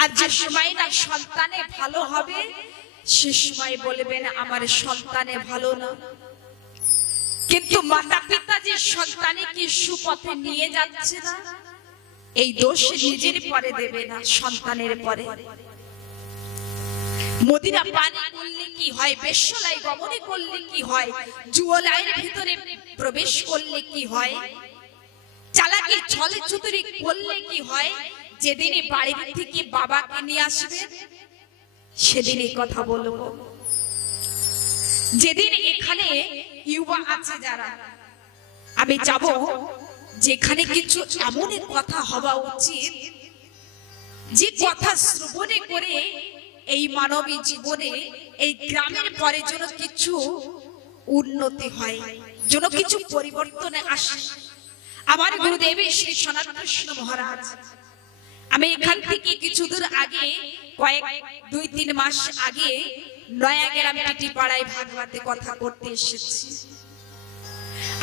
আর যে সময় না সন্তানে ভালো হবে সে সময় বলবেন আমার সন্তানে ভালো না। কিন্তু মাতা পিতা যে সন্তানকে সুপথে নিয়ে যাচ্ছে না এই দোষ নিজের পরে দেবে না, সন্তানের পরে। মদিরা পান করলে কি হয়, বেশ্যালয় গমনে করলে কি হয়, জুয়ালাইয়ের ভিতরে প্রবেশ করলে কি হয়, চালাকি ছলে ছুতুরি করলে কি হয়, যেদিন বাড়ি থেকে বাবাকে নিয়ে আসবে সেদিন এই কথা বলবো। যেদিন এখানে ইউবা আছে যারা, আমি যাব যেখানে কিছু এমন কথা হওয়া উচিত যে কথা শ্রবণে করে এই মানবী জীবনে এই গ্রামের পরে যেন কিছু উন্নতি হয়, যেন কিছু পরিবর্তন আসে। আমার গুরুদেব শ্রী সনাতন কৃষ্ণ মহারাজ, আমি এখান থেকে কিছু দূর আগে কয়েক 2-3 মাস আগে নয়াগ্রাম টিটিপাড়ায় ভাগবতে কথা করতে এসেছি।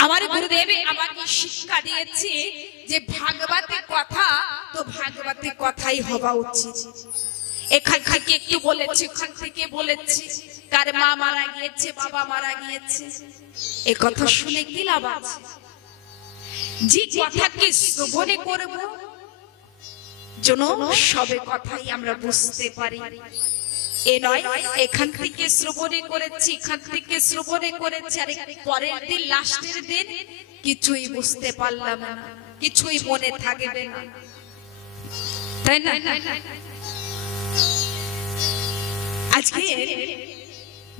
আমার গুরুদেব আমাকে শিক্ষা দিয়েছে যে ভাগবতে কথা তো ভাগবতে কথাই হওয়া উচিত। এখান থেকে একটু বলেছি, ওখান থেকে বলেছি, কার মা মারা গিয়েছে, বাবা মারা গিয়েছে, এই কথা শুনে কি লাভ আছে? যে কথাকে শ্রবণে করব যেন সবে কথাই আমরা বুঝতে পারি, এ নয় এখান থেকে শ্রবণে করেছি, এখান থেকে শ্রবণে করেছি, আর পরের দিন লাস্টের দিন কিছুই বুঝতে পারলাম না, কিছুই মনে থাকবে না, তাই না? আজকে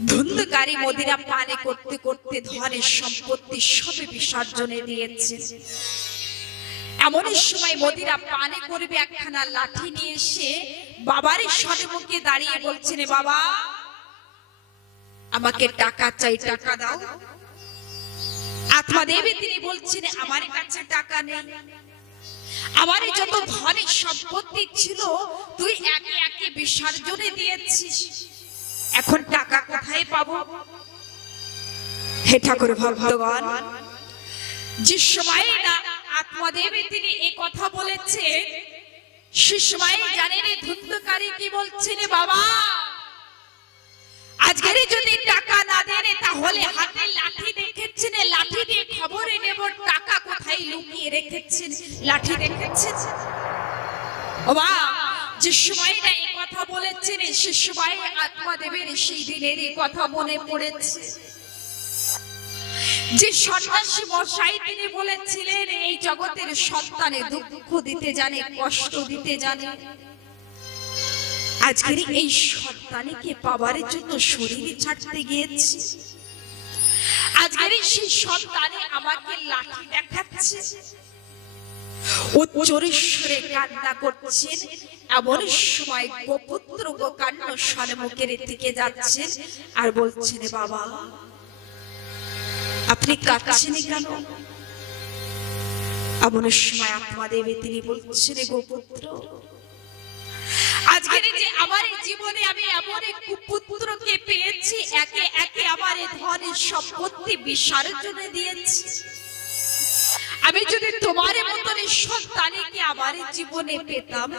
ধুন্ধকারী মদিরা পানে করতে করতে ধনের সম্পত্তি সবে বিসর্জনে দিয়েছে। এমন সময় মদিরা পানে করবে, একখানা লাঠি নিয়ে এসে বাবার সম্মুখে দাঁড়িয়ে বলছেন, বাবা আমাকে টাকা চাই, টাকা দাও। আত্মা দেবী তিনি বলছেন, আমার কাছে টাকা নেই, আমার যত ধনের সম্পত্তি ছিল তুই একে একে বিসর্জনে দিয়েছিস, এখন টাকা কোথায় পাবো? হে ঠাকুর ভক্তগণ, যে সময় না আত্মা দেবী তিনি এই কথা বলেছে সে সময় জানেন ধুন্ধকারী কি বলছেন, বাবা আজকের যদি টাকা না দেন তাহলে হাতে লাঠি দেখেছেন, লাঠি দিয়ে খবরে নেব টাকা কোথায় লুকিয়ে রেখেছেন, লাঠি দেখেছেন। বাবা যে সময়টা এই কথা বলেছেন সে সময় আত্মা দেবের সেই দিনের এই কথা মনে পড়েছে যে সন্ন্যাসী মশাই তিনি বলেছিলেন এই জগতের সন্তানে দুঃখ দিতে জানে, কষ্ট দিতে জানে। আজকের এই সন্তানকে পাওয়ার জন্য শরীর ছাড়তে গিয়েছি, আজকের সেই সন্তানে আমাকে লাঠি দেখাচ্ছে, উচ্চস্বরে কান্না করছেন। এমন সময় গোপুত্র গোকান্ন সম্মুখের দিকে যাচ্ছেন আর বলছেন, বাবা আপনি কাঁদছেন কেন? এমন সময় আত্মা দেবী তিনি বলছেন, গোপুত্র আজকের যে আমার জীবনে আমি এমন এক কুপুত্রকে পেয়েছি, একে একে আমার ধনের সম্পত্তি বিসর্জনে দিয়েছি, আমি যদি তোমার মতন সন্তানকে আমার জীবনে পেতাম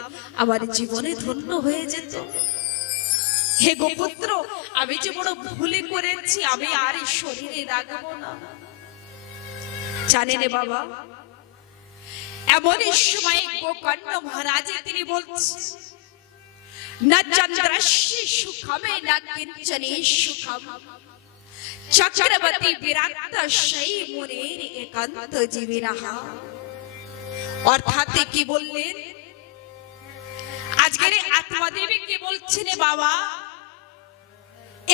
আমার জীবনে ধন্য হয়ে যেত। হে গোপুত্র আমি যে বড় ভুলে করেছি, আমি আর এই শরীরে রাখবো না। জানেন বাবা এমন সময় গোকর্ণ মহারাজ তিনি বলছেন, না চন্দ্রস্য সুখমে না কিঞ্চনে সুখম, চক্রবর্তী বিরাট সেই মুনির একান্ত জীবিনাহা। অর্থাৎ কি বললেন, আজকের আত্মা দেবী কি বলছেন, বাবা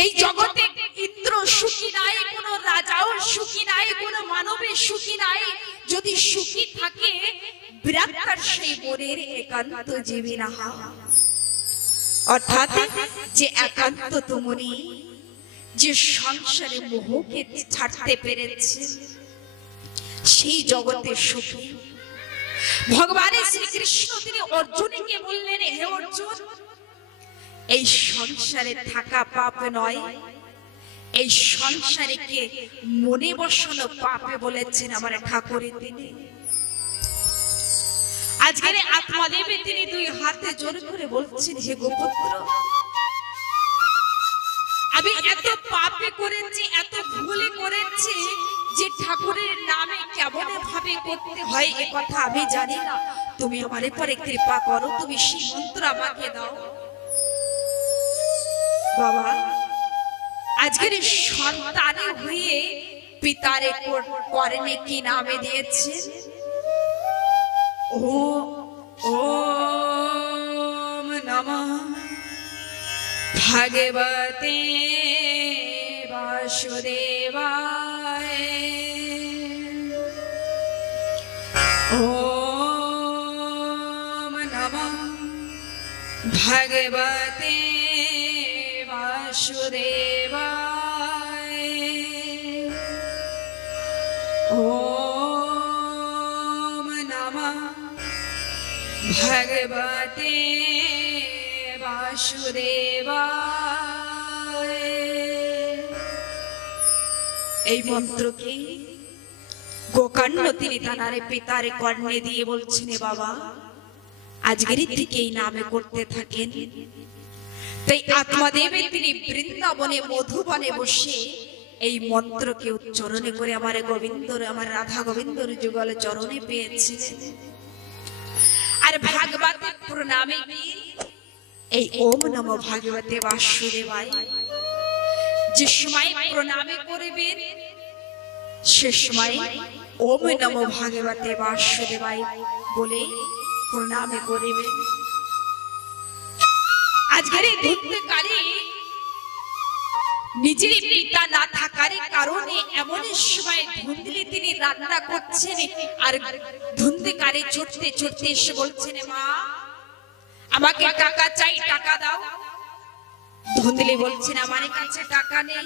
এই জগতে ইন্দ্র সুখী নাই, কোন রাজাও সুখী নাই, কোন মানবী সুখী নাই, যদি সুখী থাকে বিরাট সেই মুনির একান্ত জীবিনাহা। অর্থাৎ যে একান্ত তুমনি যে সংসারে মোহকে ছাড়তে পেরেছে সেই জগতে সুখী। ভগবান শ্রীকৃষ্ণ তিনি অর্জুনকে বললেন, হে অর্জুন এই সংসারে থাকা পাপ নয়, এই সংসারে কে মনে বসানো পাপে বলেছেন আমার ঠাকুরের তিনি। আজকের আত্মা দেবে তিনি দুই হাতে জোর করে বলছেন, হে গোপুত্র, আমি এত পাপে করেছি, এত ভুলে করেছি যে ঠাকুরের নামে কেমন ভাবে করতে হয় এ কথা আমি জানি না। তুমি আমার উপরে কৃপা করো, তুমি সেই মন্ত্র আমাকে দাও। বাবা, আজকের সন্তান হয়ে পিতারে করেনে কি নামে দিয়েছে? ওম নমঃ ভগবতে বাসুদেবায়। ওম নমঃ ভগবতে বাসুদেবায়। ওম নমঃ ভগবতে বাসুদেবায়। এই মন্ত্রকে গোকর্ণ তিনি তানারে পিতারে কর্ণে দিয়ে বলছেন, বাবা আজকের থেকে এই নামে করতে থাকেন। তাই আত্মাদেবে তিনি বৃন্দাবনে মধুবনে বসে এই মন্ত্রকে উচ্চারণ করে আমার গোবিন্দর, আমার রাধা গোবিন্দর যুগল চরণে পেয়েছিলেন। আর ভাগবতে প্রণামে এই ওম নমঃ ভগবতে বাসুদেবায় যে সময় প্রণামে করবেন, সে সময় ওম নমঃ ভগবতে বাসুদেবায় বলে প্রণামে করবেন। আজকের এই ধুন্ধকারী নিজের পিতা না থাকার কারণে এমন সময় ধুন্ধলি তিনি রান্না করছেন, আর ধুন্ধকারী ছুটতে ছুটতে এসে বলছেন, মা আমাকে টাকা চাই, টাকা দাও। ধুন্ধলি বলছেন, আমার কাছে টাকা নেই।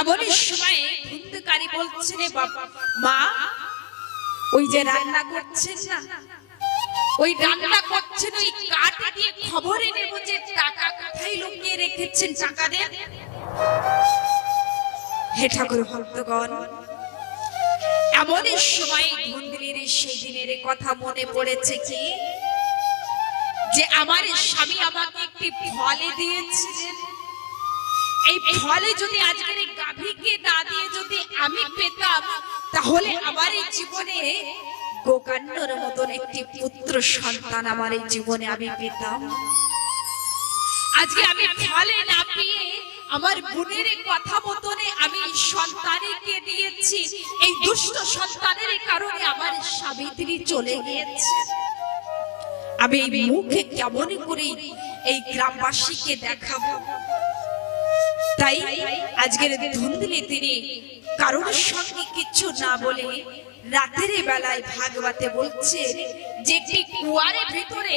এমন সময় ধুন্ধকারী বলছেন, মা ওই যে রান্না করছেন না, ওই রান্না করছেন, ওই কাঠ দিয়ে খবরে নেব যে টাকা কোথায় লুকিয়ে রেখেছেন, টাকা দেন। হে ঠাকুর ভক্তগণ, এমন সময় ধুন্ধলির সেই দিনের কথা মনে পড়েছে কি, যে আমার স্বামী আমাকে একটি ফলে দিয়েছিলেন। এই ফলে যদি আজকের এই গাভীকে না দিয়ে যদি আমি পেতাম, তাহলে আমার এই জীবনে গোকর্ণর মতন একটি পুত্র সন্তান আমার এই জীবনে আমি পেতাম। আজকে আমি ফলে না পেয়ে আমার বোনের কথা মতনে আমি সন্তানকে দিয়েছি। এই দুষ্ট সন্তানের কারণে আমার স্বামী চলে গিয়েছে। আমি এই মুখে কেমন করে এই গ্রামবাসীকে দেখাবো? তাই আজকের ধুন্ধলি তিনি কারোর সঙ্গে কিছু না বলে রাতের বেলায় ভাগবতে বলছে যে একটি কুয়ারের ভিতরে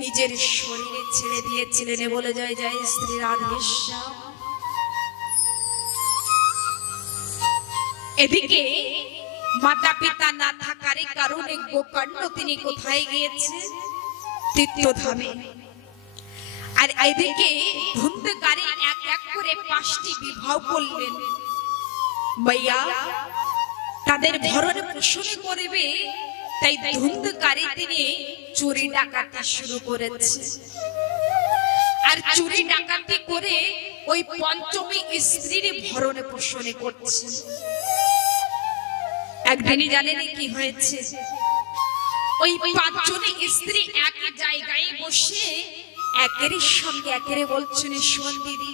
নিজের শরীরে ছেড়ে দিয়েছিলেন। বলে জয় জয় শ্রী রাধেশ্যাম। এদিকে মাতা পিতা না থাকার কারণে গোকর্ণ তিনি কোথায় গিয়েছে? তীর্থধামে। আর এদিকে ধুন্ধকারী এক এক করে 5টি বিবাহ করলেন। মাইয়া তাদের ভরণ পোষণ করবে, তাই ধুন্ধকারী তিনি চুরি ডাকাতি শুরু করেছে। আর চুরি ডাকাতি করে ওই পঞ্চমী স্ত্রীর ভরণ পোষণ করছে। একদিনই জানেন কি হয়েছে? ওই 5 জনী স্ত্রী এক জায়গায় বসে একের সঙ্গে একের বলছেন, শোন দিদি,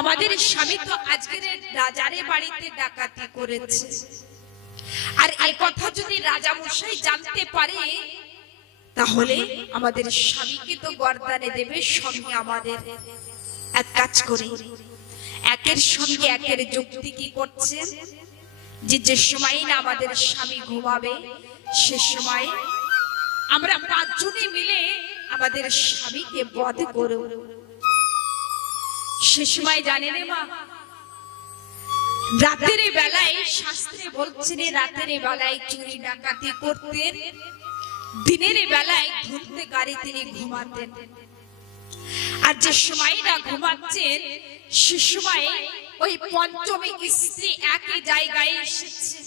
আমাদের স্বামী তো আজকের রাজার বাড়িতে ডাকাতি করেছে, আর এই কথা যদি রাজা মশাই জানতে পারে তাহলে আমাদের স্বামীকে তো গর্দানে দেবে। সঙ্গে আমাদের এক কাজ করে একের সঙ্গে একের যুক্তি কি করছে, যে সময় না আমাদের স্বামী ঘুমাবে সে সময় আমরা 5 জনে মিলে আমাদের স্বামীকে বধ করব। সে সময় জানেন মা, রাতের বেলায় শাস্ত্রে বলছেন রাতের বেলায় চুরি ডাকাতি করতেন, দিনের বেলায় ধুন্ধকারী তিনি ঘুমাতেন। আর যে সময়টা ঘুমাচ্ছেন সে সময় ওই পঞ্চমী স্ত্রী একই জায়গায় এসেছে।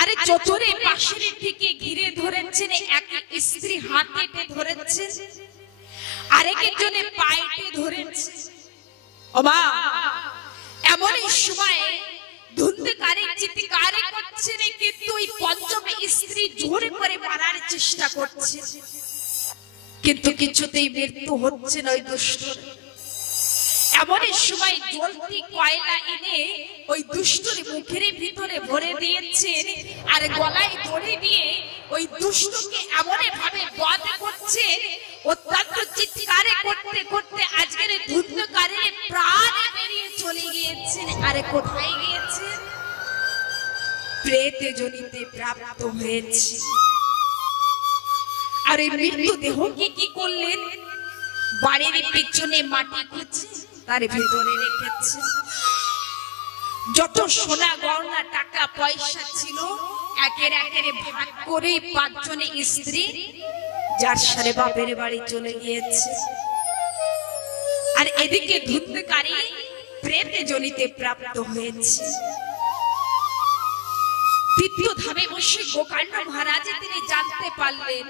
আরে চতুরে পাশের থেকে ঘিরে ধরেছেন, এক স্ত্রী হাতে ধরেছে, আরেকজনে পায়ে ধরেছে। ও মা, এমন সময় ধুন্ধকারে চিৎকার করছে, কিন্তু ওই পঞ্চম স্ত্রী জোর করে মারার চেষ্টা করছে, কিন্তু কিছুতেই মৃত্যু হচ্ছে না ওই দুষ্টর। এমন সময় জ্বলতি কয়লা এনে ওই দুষ্টর মুখের ভিতরে ভরে দিয়েছেন, আর গলায় দড়ি দিয়ে ওই দুষ্টকে এমন ভাবে বধ করছেন, অত্যন্ত চিৎকার করতে করতে আজকের ধুন্ধকারে প্রাণ বেরিয়ে চলে গিয়েছেন। আরে কোথায় গিয়েছেন? প্রেতে জনিতে প্রাপ্ত হয়েছে। আর এই মৃত্যু দেহকে কি করলেন? বাড়ির পেছনে মাটি খুঁজে তার ভিতরে রেখেছে। যত সোনা গয়না টাকা পয়সা ছিল একের ভাগ করে পাঁচজনে স্ত্রী যার সাথে বাপের বাড়ি চলে গিয়েছে। আর এদিকে ধুন্ধকারী প্রেতে জনিতে প্রাপ্ত হয়েছে। তীর্থধামে বসে গোকর্ণ মহারাজ তিনি জানতে পারলেন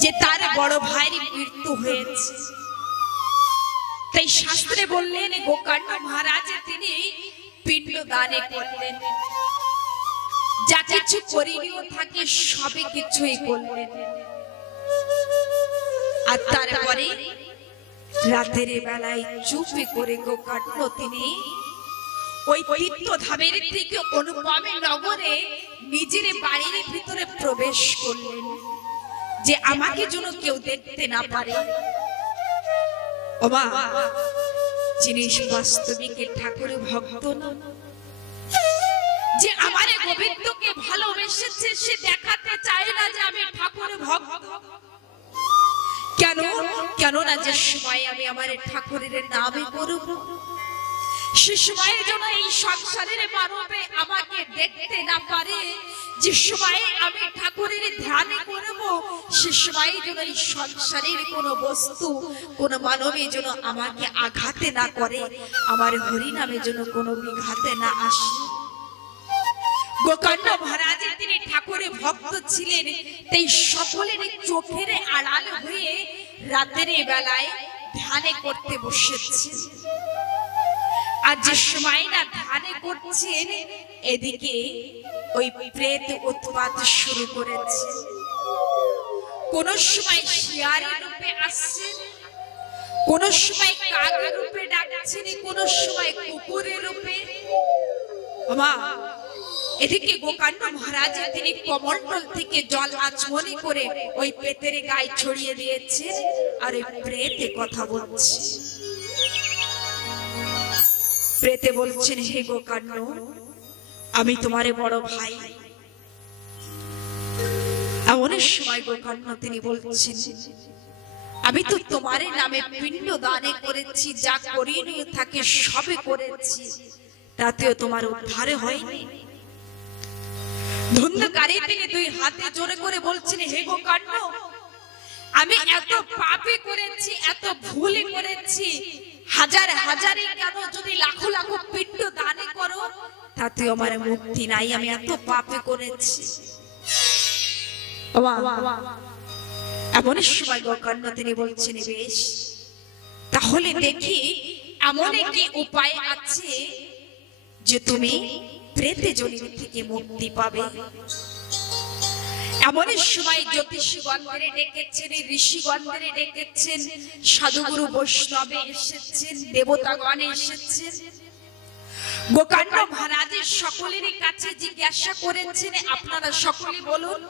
যে তার বড় ভাইয়ের মৃত্যু হয়েছে। তাই শাস্ত্রে বললেন গোকর্ণ মহারাজ তিনি পিণ্ড দানে করলেন, যা কিছু করিনিও থাকে সবে কিছুই করলেন। আর তারপরে রাতের বেলায় চুপি করে গোকর্ণ তিনি ওই তীর্থধামের থেকে অনুপমে নগরে নিজের বাড়ির ভিতরে প্রবেশ করলেন, যে আমাকে যেন কেউ দেখতে না পারে। ওমা, যিনি বাস্তবিক ঠাকুর ভক্ত, যে আমার গোবিন্দকে ভালোবেসেছে, সে দেখাতে চায় না যে আমি ঠাকুর ভক্ত। কেন না যে সময় আমি আমার ঠাকুরের নামে করব, সে সময়ের জন্য এই সংসারের মানবে আমাকে দেখতে না পারে। যে সময়ে আমি ঠাকুরের ধ্যান করব, সে সময়ের জন্য এই সংসারের কোন বস্তু কোন মানবে যেন আমাকে আঘাতে না করে, আমার হরি নামে যেন কোনো বিঘাতে না আসে। গোকর্ণ মহারাজ তিনি ঠাকুরের ভক্ত ছিলেন, তাই সকলের চোখের আড়াল হয়ে রাতের বেলায় ধ্যানে করতে বসেছেন। আর যে সময় না ধ্যানে করছেন, এদিকে ওই প্রেত উৎপাত শুরু করেছে। কোন সময় শিয়ারের রূপে আসছেন, কোন সময় কাকের রূপে ডাকছেন, কোন সময় কুকুরের রূপে। মা, এদিকে গোকর্ণ মহারাজ তিনি কমণ্ডল থেকে জল আচমনি করে ওই প্রেতের গায়ে ছড়িয়ে দিয়েছেন, আর ওই প্রেতে কথা বলছে। প্রেতে বলছেন, হে গোকর্ণ, আমি তোমার বড় ভাই। এমন সময় গোকর্ণ তিনি বলছেন, আমি তো তোমার নামে পিণ্ড দানে করেছি, যা করিনিও থাকে সবে করেছি, তাতেও তোমার উদ্ধার হয়নি। ধুন্ধকারী তিনি দুই হাতে জোরে করে বলছেন, হে গোকর্ণ, আমি এত পাপই করেছি, এত ভুল করেছি, হাজার হাজারে কেন যদি লাখো লাখো পিণ্ড দানে করো, তাতে আমার মুক্তি নাই, আমি এত পাপে করেছি। এমন সময় গোকর্ণ তিনি বলছেন, বেশ, তাহলে দেখি এমন একটি উপায় আছে যে তুমি প্রেতে জনির থেকে মুক্তি পাবে। এমন সময় জ্যোতিষীগণকে ডেকেছেন, ঋষিগণকে ডেকেছেন, সাধুগুরু বৈষ্ণবে এসেছেন, দেবতাগণ এসেছেন। গোকর্ণ মহারাজের সকলের কাছে জিজ্ঞাসা করেছেন, আপনারা সকলে বলুন,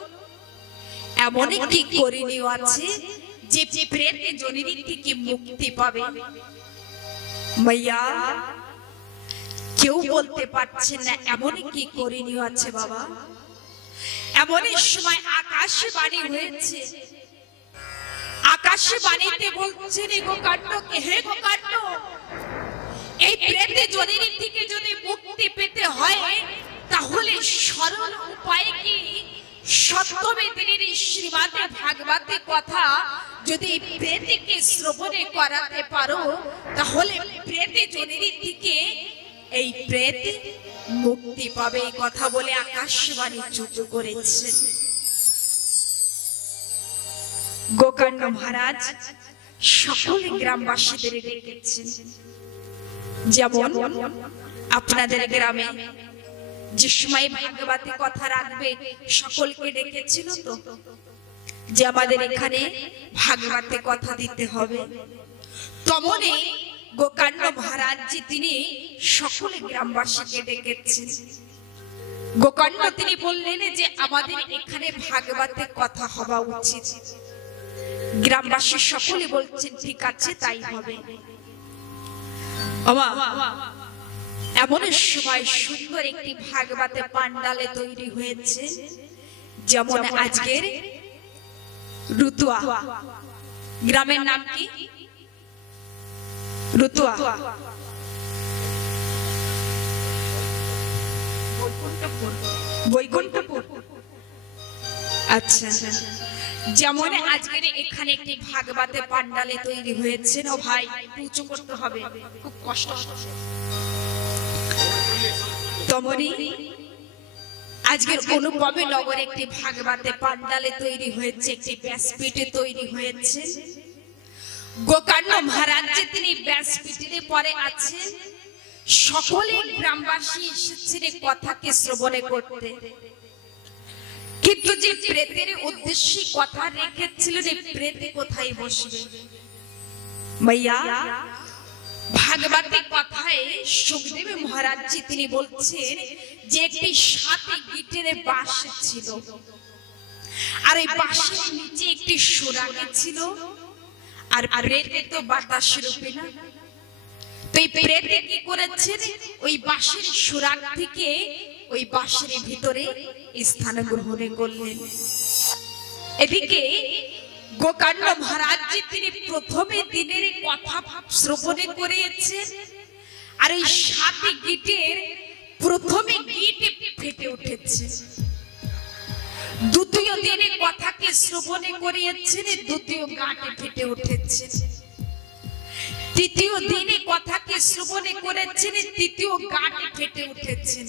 এমন কি করিনিও আছে যে প্রেতে জনির থেকে মুক্তি পাবে? মাইয়া কেউ বলতে পারছেন না এমন কি করিনিও আছে বাবা। এমন সময় আকাশে বাণী হয়েছে, আকাশে বাণীতে বলছেন, গোকর্ণ, হে গোকর্ণ, এই প্রেতে জনির থেকে যদি মুক্তি পেতে হয়, তাহলে সরল উপায় কি? সপ্তমী দিনের শ্রীমদে ভাগবতে কথা যদি প্রেতকে শ্রবণে করাতে পারো, তাহলে প্রেতে জনির থেকে এই প্রেত মুক্তি পাবে, এই কথা বলে আকাশবাণী চুপ করেছেন। গোকর্ণ মহারাজ সকল গ্রামবাসীদের ডেকেছেন। যেমন আপনাদের গ্রামে যে সময় ভাগবতী কথা রাখবে সকলকে ডেকেছিল তো, যে আমাদের এখানে ভাগবতী কথা দিতে হবে, তেমনি গোকর্ণ মহারাজ জি তিনি সকল গ্রামবাসীকে ডেকেছেন। গোকর্ণ তিনি বললেন যে আমাদের এখানে ভাগবতী কথা হওয়া উচিত। গ্রামবাসী সকলে বলছেন ঠিক আছে তাই হবে। এমন সময় সুন্দর একটি ভাগবতী পান্ডালে তৈরি হয়েছে, যেমন আজকের রুতুয়া গ্রামের নাম কি? রুতুয়া। বৈকুণ্ঠপুর। আচ্ছা, যেমন আজকের এখানে একটি ভাগবতী পান্ডালে তৈরি হয়েছে। ও ভাই উঁচু করতে হবে, খুব কষ্ট। তেমনি আজকের অনুপমে নগরে একটি ভাগবতী পান্ডালে তৈরি হয়েছে, একটি ব্যাসপীঠে তৈরি হয়েছে। গোকর্ণ মহারাজ যে তিনি ব্যাসপীঠে পরে আছেন, সকলে গ্রামবাসী এসেছেন কথাকে শ্রবণে করতে। কিন্তু যে প্রেতের উদ্দেশ্যে কথা রেখেছিলেন, প্রেতে কোথায় বসবে? মাইয়া ভাগবতী কথায় সুখদেব মহারাজ জি তিনি বলছেন যে একটি 7 গিটের বাঁশ ছিল, আর এই বাঁশের নিচে একটি সুরাগ ছিল। আর প্রেতে তো বাতাস রূপে না, তো এই প্রেতে কি করেছে, ওই বাঁশের সুরাগ থেকে ওই বাঁশের ভিতরে স্থান গ্রহণ করলেন। এদিকে গোকর্ণ মহারাজ জি তিনি প্রথমে দিনের কথা শ্রবণে করেছেন, আর এই 7 গিটের প্রথমে গিট ফেটে উঠেছে। দ্বিতীয় দিনে কথাকে শ্রবণে করিয়েছেন, দ্বিতীয় গাঁটে ফেটে উঠেছে। তৃতীয় দিনে কথাকে শ্রবণে করেছেন, তৃতীয় গাঁটে ফেটে উঠেছে।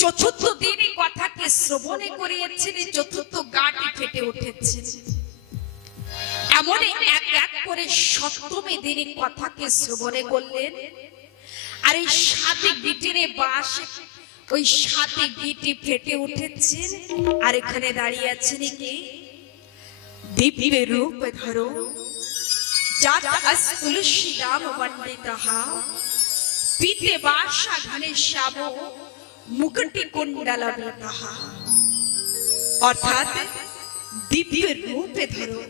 চতুর্থ দিনে কথাকে শ্রবণে করিয়েছেন, চতুর্থ গাঁটে ফেটে উঠেছে। এমন এক এক করে সপ্তমী দিনে কথাকে শ্রবণে করলেন, আর এই 7 গিটের বাঁশ ওই 7 গিটে ফেটে উঠেছে। আর এখানে দাঁড়িয়ে আছেন কি? দিব্য রূপ ধরো জাত আস তুলসী নাম বন্দিতহা পিতে বাসা ঘনেশ্যাম মুকুটি কুণ্ডলবিতহা। অর্থাৎ দিব্য রূপে ধরো,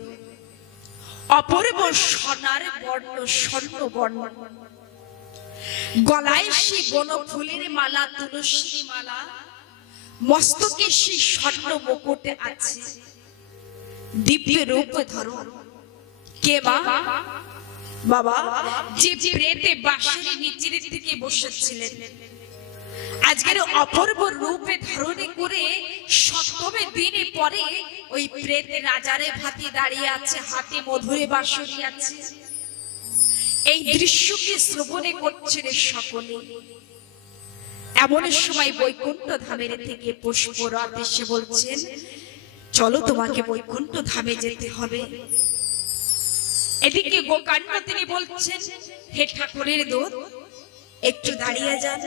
অপূর্ব সোনার বর্ণ, স্বর্ণ বর্ণ, গলায় সে বনফুলের মালা, তুলসীর মালা, মস্তকে সে স্বর্ণ মুকুটে আছে। দিব্য রূপ ধরো। কে মা? বাবা যে প্রেতে বাঁশের নিচের দিকে বসেছিলেন, আজকের অপূর্ব রূপে ধারণ করে সপ্তমী দিনে পরে ওই প্রেত রাজারে ভাতি দাঁড়িয়ে আছে, হাতে মধুরে বাঁশরি আছে। এই দৃশ্যকে শ্রবণে করছেন সকলে। এমন সময় বৈকুণ্ঠ ধামের থেকে পুষ্পরাজ এসে বলছেন, চলো তোমাকে বৈকুণ্ঠ ধামে যেতে হবে। এদিকে গোকর্ণ তিনি বলছেন, হে ঠাকুরের দূত একটু দাঁড়িয়ে যান।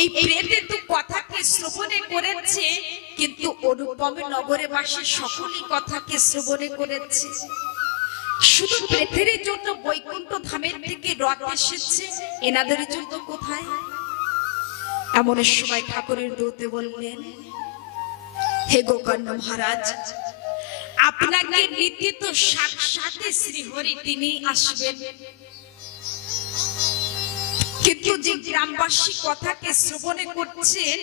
এই প্রেতে তো কথাকে শ্রবণে করেছে, কিন্তু অনুপম নগরে বাসী সকলেই কথাকে শ্রবণে করেছে। শুধু প্রেতের জন্য বৈকুণ্ঠ ধামের থেকে রথ এসেছে, এনাদের জন্য কোথায়? এমন সময় ঠাকুরের দূতে বললেন, হে গোকর্ণ মহারাজ, আপনাকে নিতে তো সাক্ষাৎ শ্রীহরি তিনি আসবেন, কিন্তু যে গ্রামবাসী কথাকে শ্রবণে করছেন,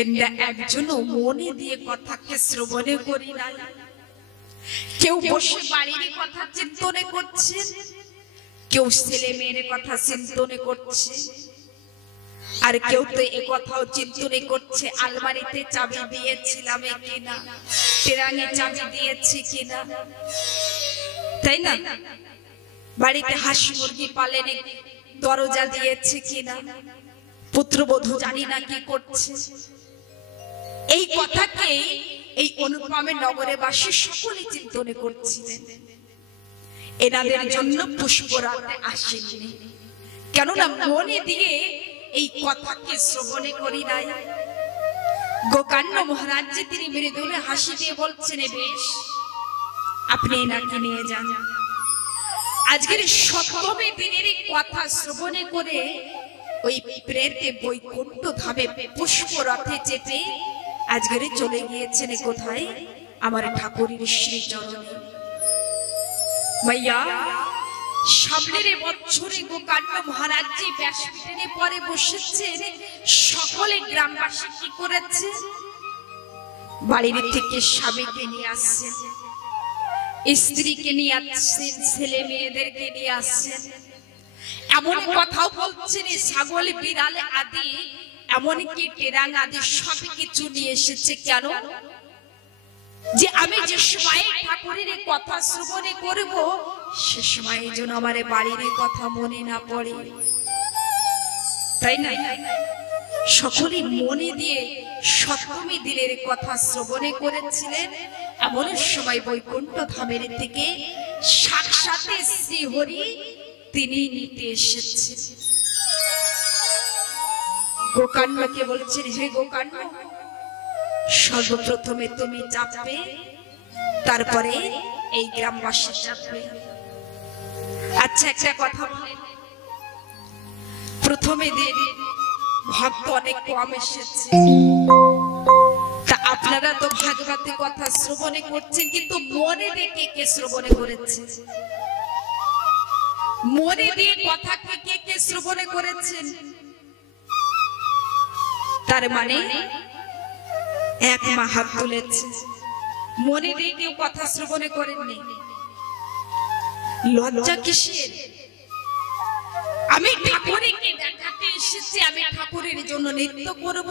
এরা একজনও মনে দিয়ে কথাকে শ্রবণে করি নাই। কেউ বসে বাড়ির কথা চিন্তনে করছে, কেউ ছেলে মেয়ের কথা চিন্তনে করছে, আর কেউ তো এ কথাও চিন্তনে করছে আলমারিতে চাবি দিয়েছিলাম কিনা, টেরাঙে চাবি দিয়েছি কিনা, তাই না? বাড়িতে হাঁস মুরগি পালেন, দরজা দিয়েছে কিনা, পুত্রবধূ জানি না কি করছে। এই কথাকে এই অনুপমের নগরে বাসী সকলে চিন্তনে করছিলেন। এনাদের জন্য পুষ্পরাতে আসেননি, কেননা মনে দিয়ে এই কথাকে শ্রবণে করি নাই। গোকান্ন মহারাজ যে তিনি মৃদুলে হাসি দিয়ে বলছেন, বেশ আপনি এনাকে নিয়ে যান। আজকের সপ্তমী দিনের কথা শ্রবণে করে ওই প্রেতে বৈকুণ্ঠ ধামে পুষ্পরথে চেপে আজকের চলে গিয়েছেন কোথায়? আমার ঠাকুরের শ্রী চরণে। মাইয়া সামনের বছরে গোকান্ন মহারাজ যে ব্যাসপীঠে পরে বসেছেন, সকলে গ্রামবাসী কি করেছে? বাড়ির থেকে স্বামীকে নিয়ে আসছেন, স্ত্রীকে নিয়ে আসছেন, ছেলে মেয়েদেরকে নিয়ে আসছেন। এমন কথাও বলছেন ছাগল বিড়াল আদি, এমনকি টেরাং আদি সব কিছু নিয়ে এসেছে। কেন? যে আমি যে সময় ঠাকুরের কথা শ্রবণে করব, সে সময় যেন আমার বাড়ির কথা মনে না পড়ে, তাই না? সকলে মনে দিয়ে সপ্তমী দিনের কথা শ্রবণে করেছিলেন। এমন সময় বৈকুণ্ঠ ধামের থেকে সাক্ষাতে শ্রীহরি তিনি নিতে এসেছেন। গোকান্নকে বলছেন, হে গোকান্ন, সর্বপ্রথমে তুমি চাপবে, তারপরে এই গ্রামবাসী চাপবে। আচ্ছা একটা কথা বলেন, প্রথমে দিন ভক্ত অনেক কম এসেছে, তা আপনারা তো ভাগবতী কথা শ্রবণে করছেন, কিন্তু মনে রেখে কে শ্রবণে করেছে? মনে দিয়ে কথাকে কে কে শ্রবণে করেছেন? তার মানে এক মা হাত তুলেছে, মনে দিয়ে কেউ কথা শ্রবণে করেননি। লজ্জা কিসের? আমি ঠাকুরকে দেখাতে এসেছি, আমি ঠাকুরের জন্য নৃত্য করব,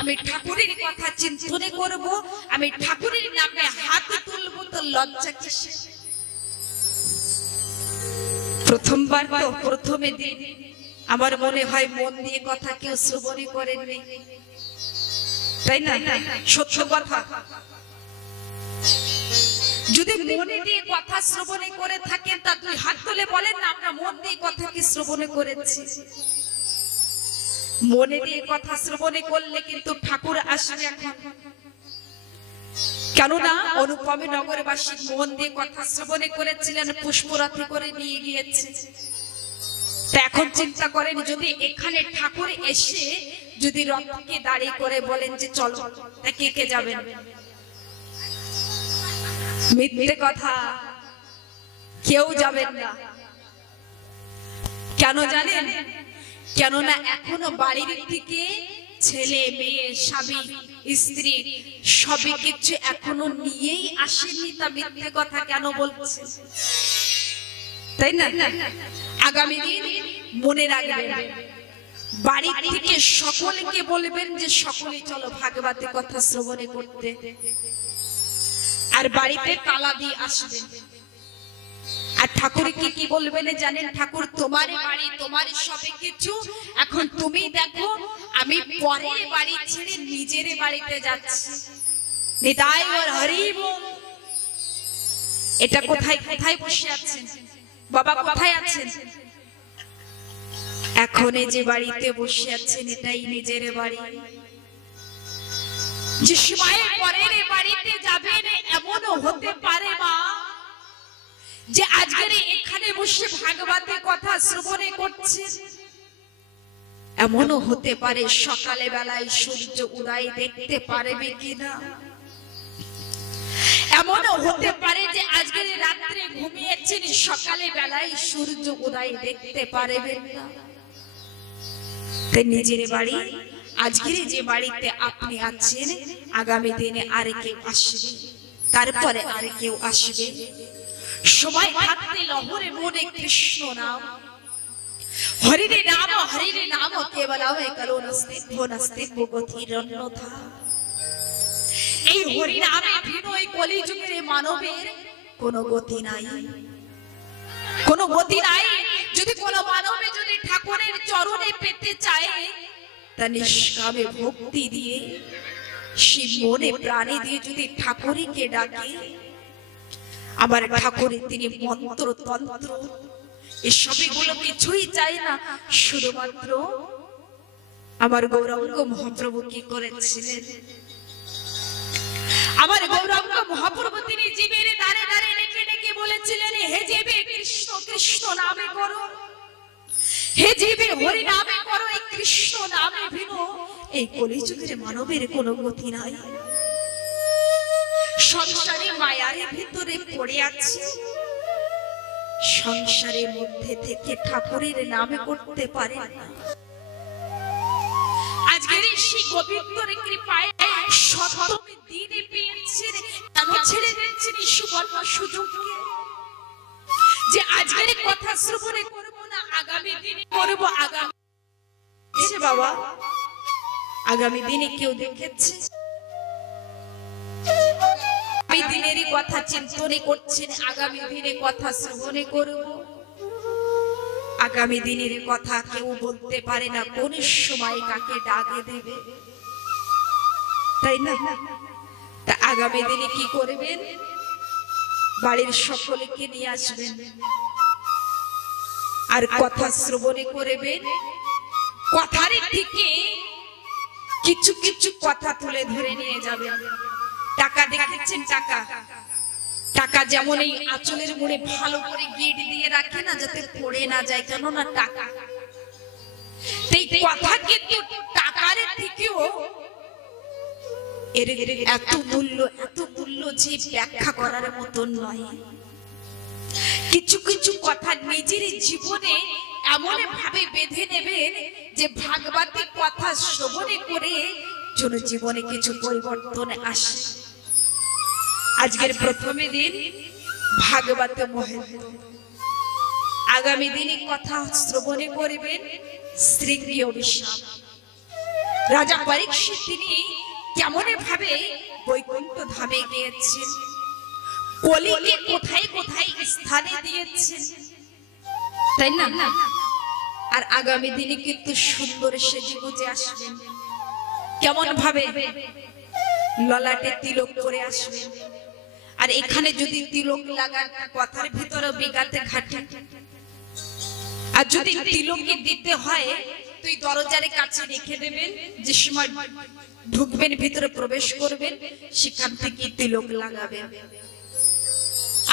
আমি ঠাকুরের কথা চিন্তনে করব, আমি ঠাকুরের নামে হাত তুলব, তো লজ্জা কিসের? প্রথমবার তো প্রথমে দিন আমার মনে হয় মন দিয়ে কথা কেউ শ্রবণে করেননি, তাই না? সত্য কথা। যদি মনে দিয়ে কথা শ্রবণে করে থাকেন, তা দুই হাত তুলে বলেন না, আমরা মন দিয়ে কথা কি শ্রবণে করেছি। মনে দিয়ে কথা শ্রবণে করলে কিন্তু ঠাকুর আসবে এখন, কেননা অনুপমী নগরবাসী মন দিয়ে কথা শ্রবণে করেছিলেন, পুষ্পরথে করে নিয়ে গিয়েছে। এখন চিন্তা করেন, যদি এখানে ঠাকুর এসে যদি রথকে দাঁড়িয়ে করে বলেন যে চলো, কে কে যাবেন? মিথ্যে কথা, কেউ যাবেন না। কেন জানেন? কেননা এখনো বাড়ির থেকে ছেলে মেয়ে স্বামী স্ত্রী সবই কিছু এখনো নিয়েই আসেনি, তা মিথ্যে কথা কেন বলছে? তাই না? আগামী দিন মনে রাখবেন, বাড়ি থেকে সকলকে বলবেন যে সকলে চলো ভাগবতী কথা শ্রবণে করতে, আর বাড়িতে তালা দিয়ে আসবেন। আর ঠাকুরকে কি বলবেন জানেন? ঠাকুর তোমার বাড়ি, তোমার সবে কিছু, এখন তুমি দেখো আমি পরের বাড়ি ছেড়ে নিজের বাড়িতে যাচ্ছি। নিতাই গৌর হরি বল। এটা কোথায় কোথায় বসে আছেন বাবা? কোথায় আছেন? এখন এই যে বাড়িতে বসে আছেন, এটাই নিজের বাড়ি। যে সময় পরের বাড়িতে যাবেন, এমনও হতে পারে মা যে আজকের এখানে বসে ভাগবতের কথা শ্রবণে করছে, এমনও হতে পারে সকালে বেলায় সূর্য উদয় দেখতে পারবে কিনা, এমনও হতে পারে যে আজকের রাত্রে ঘুমিয়েছেন, সকালে বেলায় সূর্য উদয় দেখতে পারবেন না। তাই নিজের বাড়ি, আজকের যে বাড়িতে আপনি আছেন, আগামী দিনে আর কেউ আসবে, তারপরে আর কেউ আসবে। সবাই থাকতে লহরে মনে কৃষ্ণ নাম, হরিরে নাম কেবলম একলো নাস্তিত্ব নাস্তিত্ব গতির অন্যথা। এই হরি নামে ভিন্ন এই কলিযুগের মানবের কোনো গতি নাই, কোনো গতি নাই। যদি কোনো মানবে যদি ঠাকুরের চরণে পেতে চায় তা নিষ্কামে ভক্তি দিয়ে শিব মনে প্রাণে দিয়ে যদি ঠাকুরকে ডাকে আমার ঠাকুরের তিনি মন্ত্র তন্ত্র এসবগুলো কিছুই চাই না, শুধুমাত্র আমার গৌরাঙ্গ মহাপ্রভু কি করেছিলেন, আমার গৌরাঙ্গ মহাপ্রভু তিনি জীবের দ্বারে দ্বারে ডেকে ডেকে বলেছিলেন, হে জীবে কৃষ্ণ কৃষ্ণ নামে করো, হে জীবে হরি নামে করো, এই কৃষ্ণ নামে ভিনো এই কলিযুগের মানবের কোনো গতি নাই। সংসারে মায়ার ভিতরে পড়ে আছে, সংসারের মধ্যে থেকে ঠাকুরের নামে করতে পারে না। আজকের সেই গোবিন্দর কৃপায় সপ্তমী দিনে পেয়েছেন, কেন ছেড়ে দিচ্ছেন এই সুবর্ণ সুযোগকে যে আজকের কথা শ্রবণে করব না, আগামী দিনে করব। আগামী বাবা আগামী দিনে কেউ দেখেছে? আগামী দিনেরই কথা চিন্তনে করছেন, আগামী দিনে কথা শ্রবণে করব। আগামী দিনের কথা কেউ বলতে পারে না, কোন সময় কাকে ডাকে দেবে, তাই না? তা আগামী দিনে কি করবেন? বাড়ির সকলকে নিয়ে আসবেন আর কথা শ্রবণে করবেন। কথার থেকে কিছু কিছু কথা তুলে ধরে নিয়ে যাবেন। টাকা দেখেছেন? টাকা টাকা যেমন এই আঁচলের মুড়ে ভালো করে গিট দিয়ে রাখে না, যাতে পড়ে না যায়, কেন না টাকা। এই কথা কিন্তু টাকার থেকেও এর এত মূল্য যে ব্যাখ্যা করার মতন নয়। কিছু কিছু কথা নিজের জীবনে এমন ভাবে বেঁধে নেবেন যে ভাগবতী কথা শ্রবণে করে জীবনে কিছু পরিবর্তন আসে। আজকের প্রথমে দিন ভাগবত মহত্ব, আগামী দিনে কথা শ্রবণে করবেন শ্রীঙ্গী অভিশাপ। রাজা পরীক্ষিত তিনি কেমন ভাবে বৈকুণ্ঠ ধামে গিয়েছেন, কলিকে কোথায় কোথায় স্থানে দিয়েছেন, তাই না? আর আগামী দিনে কিন্তু সুন্দর সেজে গুজে আসবেন। কেমন ভাবে? ললাটে তিলক করে আসবেন। আর এখানে যদি তিলক লাগান কথার ভিতরে বিগাতে ঘাটে, আর যদি তিলকে দিতে হয় তুই দরজার কাছে রেখে দেবেন, যে সময় ঢুকবেন ভিতরে প্রবেশ করবেন সেখান থেকে তিলক লাগাবেন।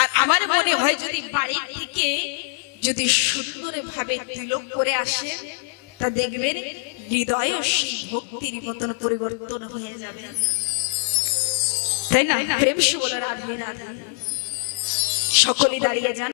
আর আমার মনে হয় যদি বাড়ি থেকে যদি সুন্দর ভাবে তিলক করে আসে তা দেখবেন হৃদয়ে সেই ভক্তির মতন পরিবর্তন হয়ে যাবে, তাই না? প্রেম বলে রাধে রাধে। সকলে দাঁড়িয়ে যান।